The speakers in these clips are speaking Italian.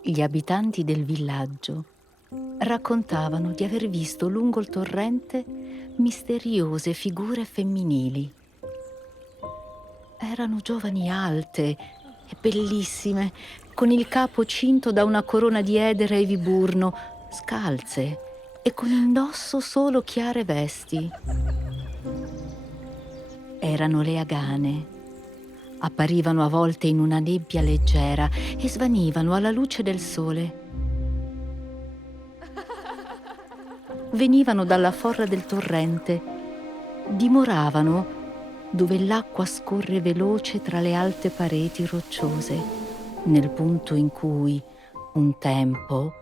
Gli abitanti del villaggio raccontavano di aver visto lungo il torrente misteriose figure femminili. Erano giovani alte e bellissime, con il capo cinto da una corona di edere e viburno, scalze e con indosso solo chiare vesti. Erano le Agane. Apparivano a volte in una nebbia leggera e svanivano alla luce del sole. Venivano dalla forra del torrente, dimoravano dove l'acqua scorre veloce tra le alte pareti rocciose, nel punto in cui, un tempo,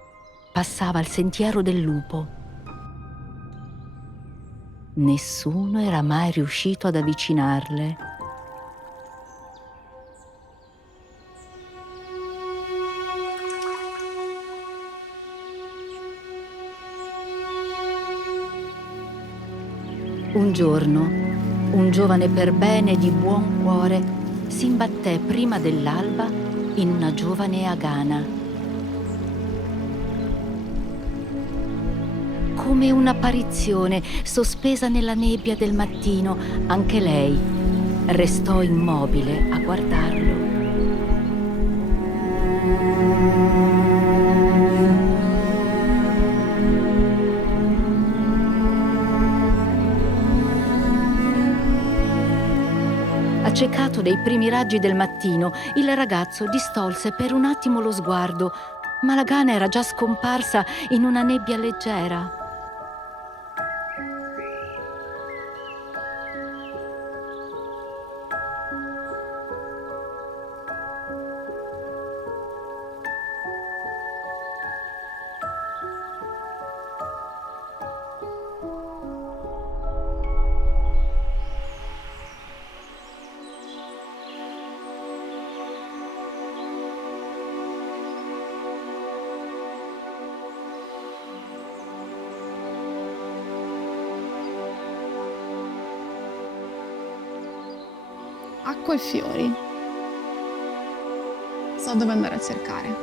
passava il sentiero del lupo. Nessuno era mai riuscito ad avvicinarle. Un giorno, un giovane perbene di buon cuore si imbatté prima dell'alba in una giovane Agana. Come un'apparizione sospesa nella nebbia del mattino, anche lei restò immobile a guardarlo. Accecato dai primi raggi del mattino, il ragazzo distolse per un attimo lo sguardo, ma la Gana era già scomparsa in una nebbia leggera. Acqua e fiori. So dove andare a cercare.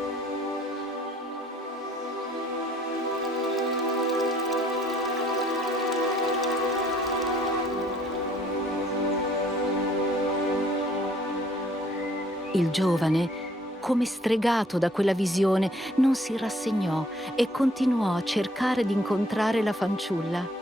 Il giovane, come stregato da quella visione, non si rassegnò e continuò a cercare di incontrare la fanciulla.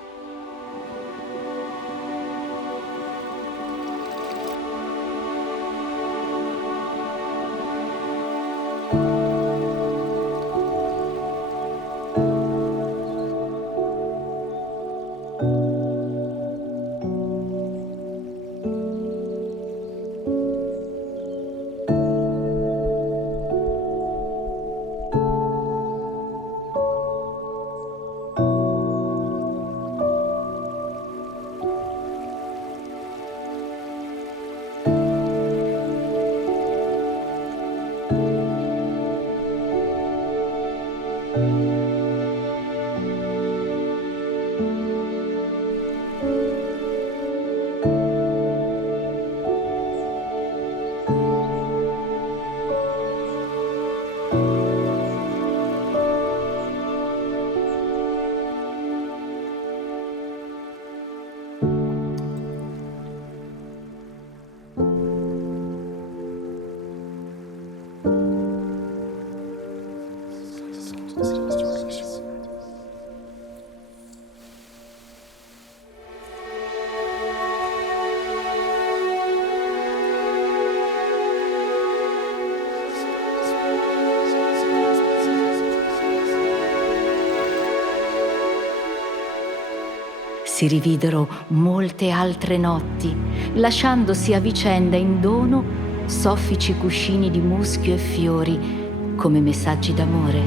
Si rividero molte altre notti, lasciandosi a vicenda in dono soffici cuscini di muschio e fiori come messaggi d'amore.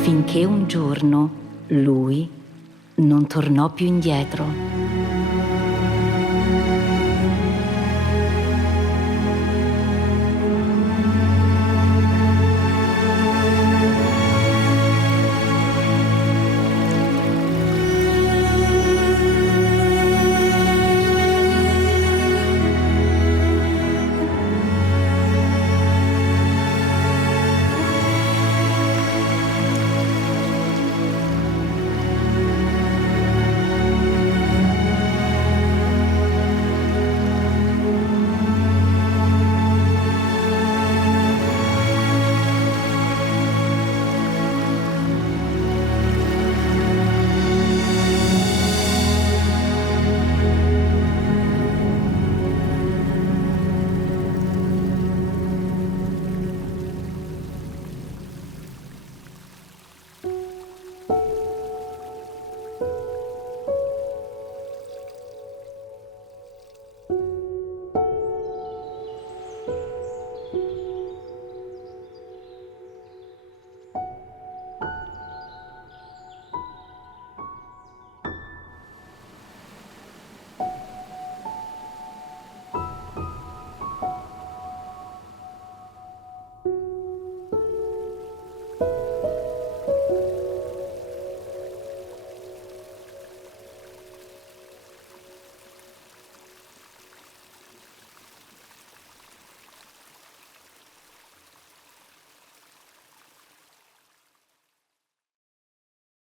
Finché un giorno lui non tornò più indietro.